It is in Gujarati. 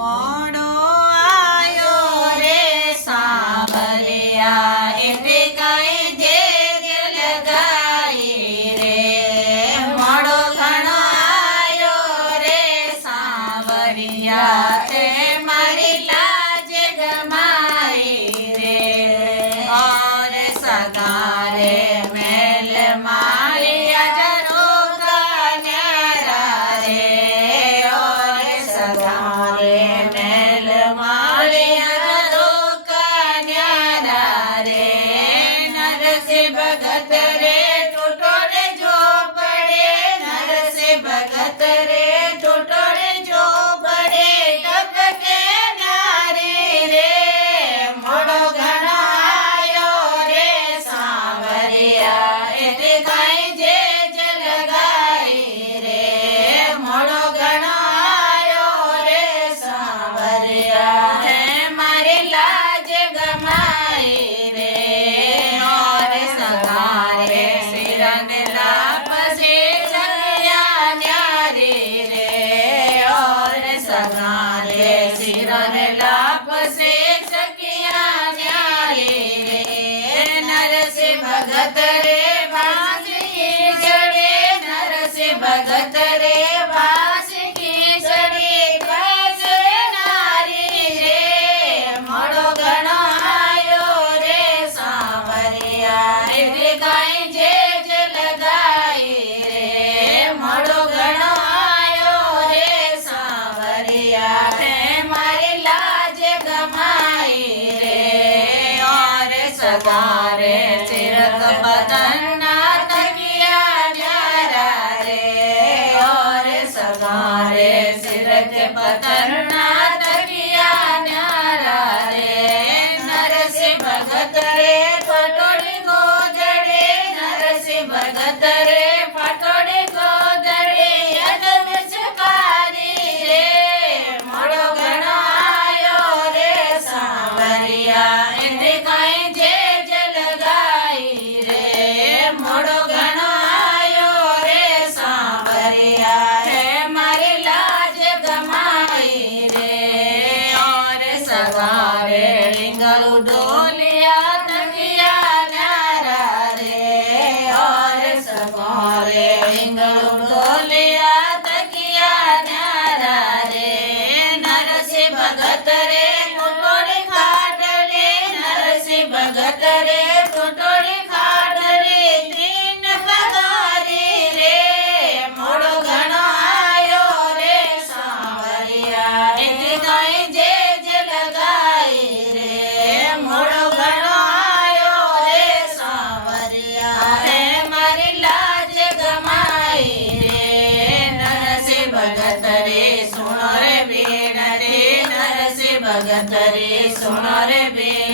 મોડો આયો રે સાવરિયા એટલે કઈ ધેર્ય લગાઈ રે મોડો ઘણો આયો રે સાવરિયા તે મારી લાજ ગમાઈ રે ઓર સગારે મેલ માળિયા જરો કન્યારા રે ઓર સગારે મેલ માળિયા જરો કન્યારા રે નરસિંહ ભગત રે ટોટોળે જો પડે નરસિંહ ભગત રે ટોટોળે જો પડે ટપકે નારી રે મોડો ઘણો આયો રે સાવરિયા એટલે કઈ જે લગાઈ રે મોડો ઘણો આયો રે સાવરિયા હે મારી લાજ ગમાઈ રે ઓર સગારે સિરને લાપસે સગિયા ન્યારી રે ઓર સગારે સિરને લાપસે સગિયા ન્યારી રે નરસિંહ ભગત રે વાંસળી જડે નરસિંહ ભગત રે વાંસળી જડે બસ નારી રે મોડો ઘણો આયો રે સાવરિયા એટલે કઈ જે લગાઈ રે મોડો ઘણો આયો રે સાવરિયા હે મારી લાજ ગમાઈ રે ઓર સગારે ચિરક બદનના તકિયા ન્યારા રે ઓર સગારે ચિરક બદનના તકિયા ન્યારા રે નરસિંહ ભગત રે ફટોડી ગોદડે નરસિંહ ભગત રે ફટોડી ગોદડે યદ વિચકારી રે મોડો ઘણો આયો રે સાવરિયા એટલે કઈ જે લગાઈ રે મોડો ઘણો આયો રે સાવરિયા હે મારી લાજ ગમાઈ રે ઓર સગારે લિંગળું ડોલિયા તકિયા ન્યારા રે ઓર સગારે લિંગળું ડોલિયા તકિયા ન્યારા રે નરસિંહ ભગત રે ટોટોળી ખાટલે નરસિંહ ભગત રે ટોટોળી ખાટલે ત્રીન પગારી રે મોડો ઘણો આયો રે સાવરિયા એટલે કઈ જે લગાઈ રે મોડો ઘણો આયો રે સાવરિયા હે મારી લાજ ગમાઈ રે નરસિંહ ભગત રે સુનો રે બેન રે નરસિંહ ભગત રે સુનો રે બેન